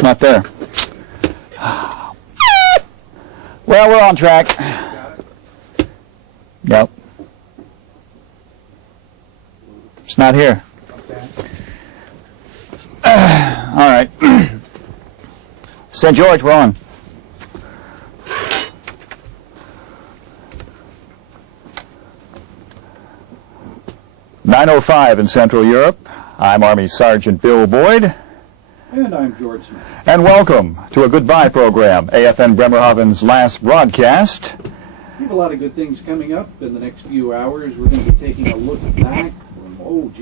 it's not there. Well, we're on track. Yep. It's not here. All right. St. George, we're on. (9:05) in Central Europe. I'm Army Sergeant Bill Boyd. And I'm George Smith. And welcome to a goodbye program, AFN Bremerhaven's last broadcast. We have a lot of good things coming up in the next few hours. We're going to be taking a look back from,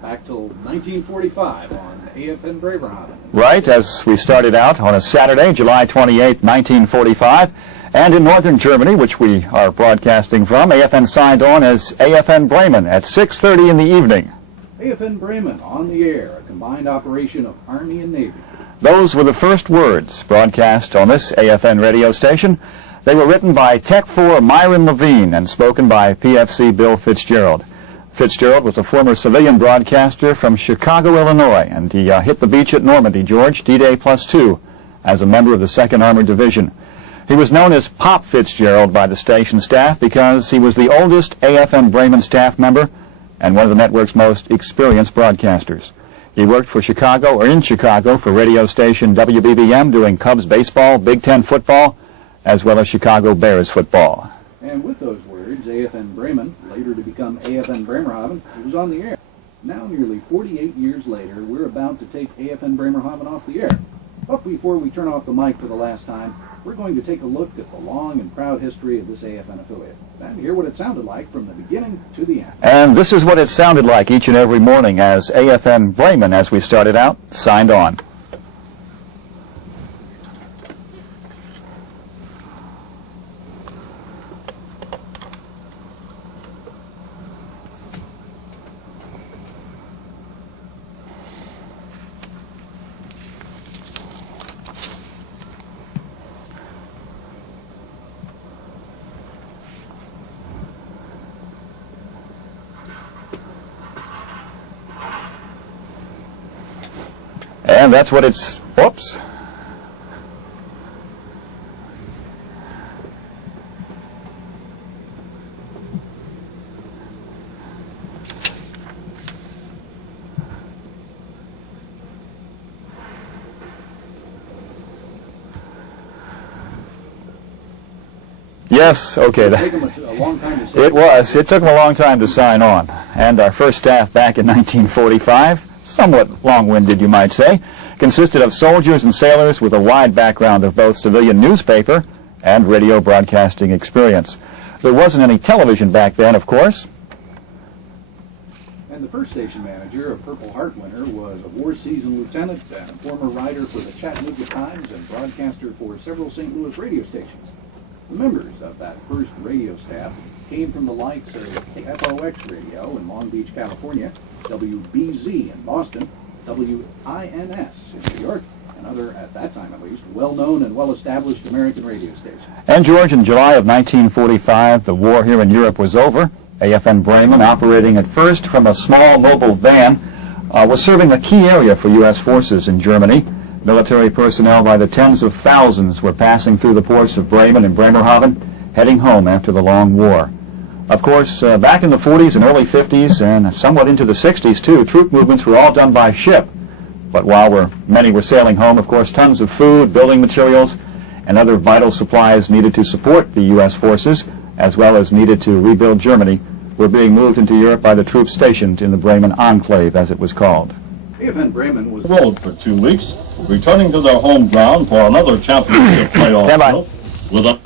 back till 1945 on AFN Bremerhaven. Right, as we started out on a Saturday, July 28, 1945. And in northern Germany, which we are broadcasting from, AFN signed on as AFN Bremen at 6:30 in the evening. AFN Bremen on the air, a combined operation of Army and Navy. Those were the first words broadcast on this AFN radio station. They were written by Tech 4 Myron Levine and spoken by PFC Bill Fitzgerald. Fitzgerald was a former civilian broadcaster from Chicago, Illinois, and he hit the beach at Normandy, George, D-Day +2, as a member of the 2nd Armored Division. He was known as Pop Fitzgerald by the station staff because he was the oldest AFN Bremen staff member and one of the network's most experienced broadcasters. He worked for Chicago, or in Chicago, for radio station WBBM, doing Cubs baseball, Big Ten football, as well as Chicago Bears football. And with those words, AFN Bremen, later to become AFN Bremerhaven, was on the air. Now, nearly 48 years later, we're about to take AFN Bremerhaven off the air. But before we turn off the mic for the last time, we're going to take a look at the long and proud history of this AFN affiliate and hear what it sounded like from the beginning to the end. And this is what it sounded like each and every morning as AFN Bremen, as we started out, signed on. And that's what it's, whoops. Yes, okay. It took them a long time to sign. It was. It took them a long time to sign on. And our first staff back in 1945, somewhat long-winded, you might say, consisted of soldiers and sailors with a wide background of both civilian newspaper and radio broadcasting experience. There wasn't any television back then, of course. And the first station manager, a Purple Heart winner, was a war-seasoned lieutenant and a former writer for the Chattanooga Times and broadcaster for several St. Louis radio stations. The members of that first radio staff came from the likes of FOX Radio in Long Beach, California, WBZ in Boston, WINS in New York, and other, at that time at least, well-known and well-established American radio stations. And George, in July of 1945, the war here in Europe was over. AFN Bremen, operating at first from a small mobile van, was serving a key area for U.S. forces in Germany. Military personnel by the tens of thousands were passing through the ports of Bremen and Bremerhaven, heading home after the long war. Of course, back in the 40s and early 50s, and somewhat into the 60s too, troop movements were all done by ship. But while many were sailing home, of course, tons of food, building materials, and other vital supplies needed to support the U.S. forces, as well as needed to rebuild Germany, were being moved into Europe by the troops stationed in the Bremen Enclave, as it was called. AFN Bremen was road for 2 weeks, returning to their home ground for another championship playoff with a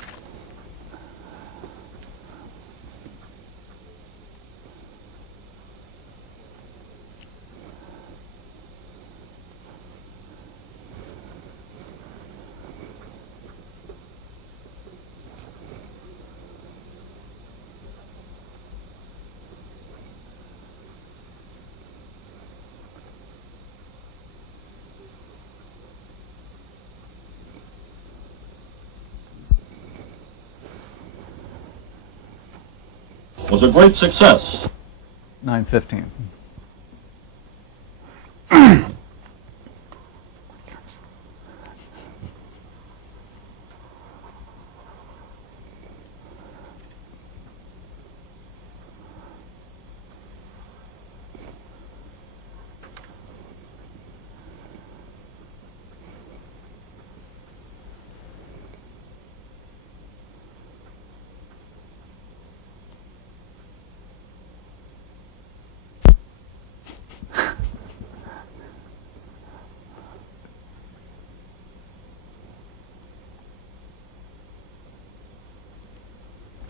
was a great success.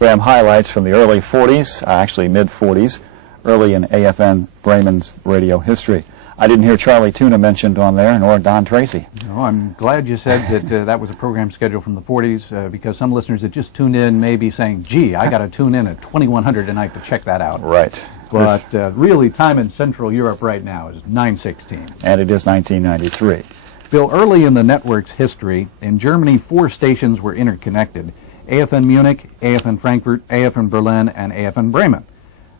program highlights from the early 40s, actually mid-40s, early in AFN Bremen's radio history. I didn't hear Charlie Tuna mentioned on there, nor Don Tracy. No, I'm glad you said that that was a program schedule from the 40s, because some listeners that just tuned in may be saying, gee, I got to tune in at 2100 tonight to check that out. Right. But really, time in Central Europe right now is 9:16. And it is 1993. Bill, early in the network's history, in Germany, 4 stations were interconnected: AFN Munich, AFN Frankfurt, AFN Berlin, and AFN Bremen.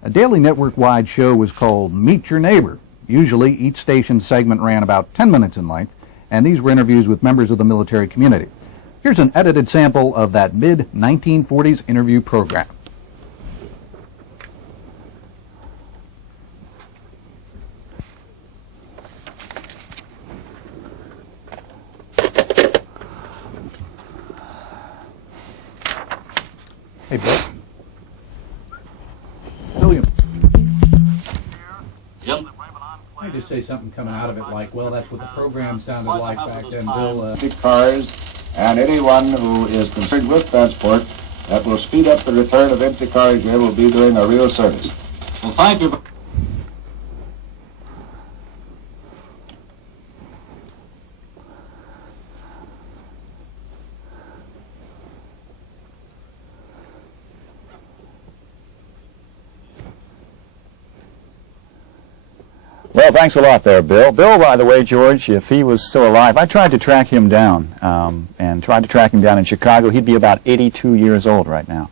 A daily network-wide show was called Meet Your Neighbor. Usually, each station's segment ran about 10 minutes in length, and these were interviews with members of the military community. Here's an edited sample of that mid-1940s interview program. Hey, Bill. William. I just say something coming out of it like, well, that's what the program sounded like back then, Bill. Cars and anyone who is concerned with transport that will speed up the return of empty cars here will be doing a real service. Well, thank you. Well, thanks a lot there, Bill. Bill, by the way, George, if he was still alive, I tried to track him down, and tried to track him down in Chicago. He'd be about 82 years old right now.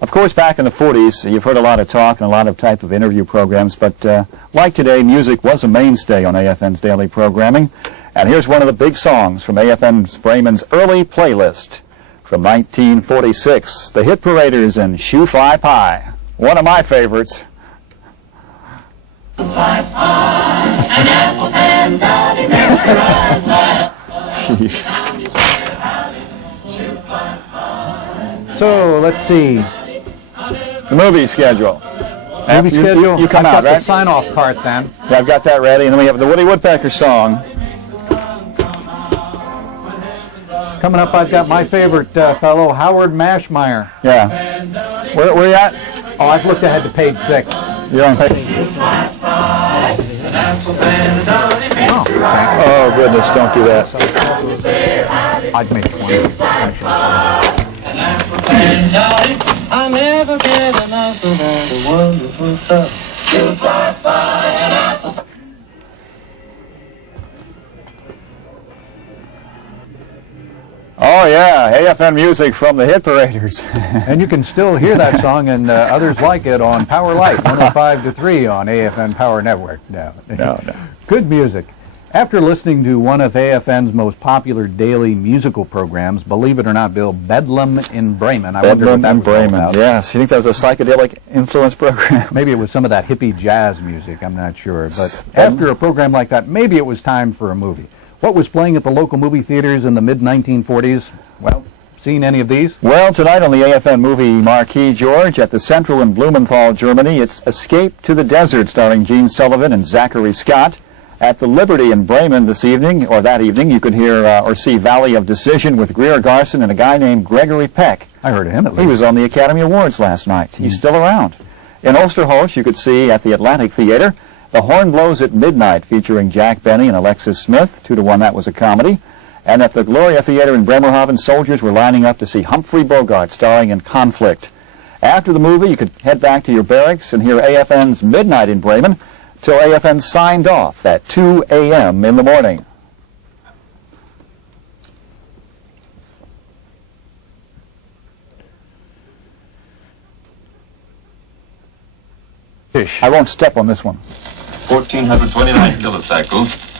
Of course, back in the 40s, you've heard a lot of talk and a lot of type of interview programs, but like today, music was a mainstay on AFN's daily programming. And here's one of the big songs from AFN Bremen's early playlist from 1946, The Hit Paraders and Shoe Fly Pie, one of my favorites. Jeez. So, let's see. The movie schedule. Movie schedule? You come I've out, got right? the sign-off part then. Yeah, I've got that ready. And then we have the Woody Woodpecker song. Coming up, I've got my favorite fellow, Howard Mashmeyer. Yeah. Where you at? Oh, I've looked ahead to page 6. You're on page. Oh, goodness, don't do that. I'd make 20, actually. I never get enough of that wonderful stuff. You fly, fly, and apple. Oh, yeah, AFN music from the Hit Paraders. And you can still hear that song and others like it on Power Light, 105 to 3 on AFN Power Network. No. Good music. After listening to one of AFN's most popular daily musical programs, believe it or not, Bill, Bedlam in Bremen. I wonder what that was all about. Yes, you think that was a psychedelic influence program? Maybe it was some of that hippie jazz music, I'm not sure. But after a program like that, maybe it was time for a movie. What was playing at the local movie theaters in the mid-1940s? Well, seen any of these? Well, tonight on the AFN movie marquee, George, at the Central in Blumenthal, Germany, it's Escape to the Desert, starring Gene Sullivan and Zachary Scott. At the Liberty in Bremen this evening, or that evening, you could hear or see Valley of Decision with Greer Garson and a guy named Gregory Peck. I heard of him at least. He was on the Academy Awards last night. He's still around. In Osterholz, you could see at the Atlantic Theater, The Horn Blows at Midnight, featuring Jack Benny and Alexis Smith. 2-1, that was a comedy. And at the Gloria Theater in Bremerhaven, soldiers were lining up to see Humphrey Bogart starring in Conflict. After the movie, you could head back to your barracks and hear AFN's Midnight in Bremen till AFN signed off at 2 a.m. in the morning. I won't step on this one. 1,429 kilocycles.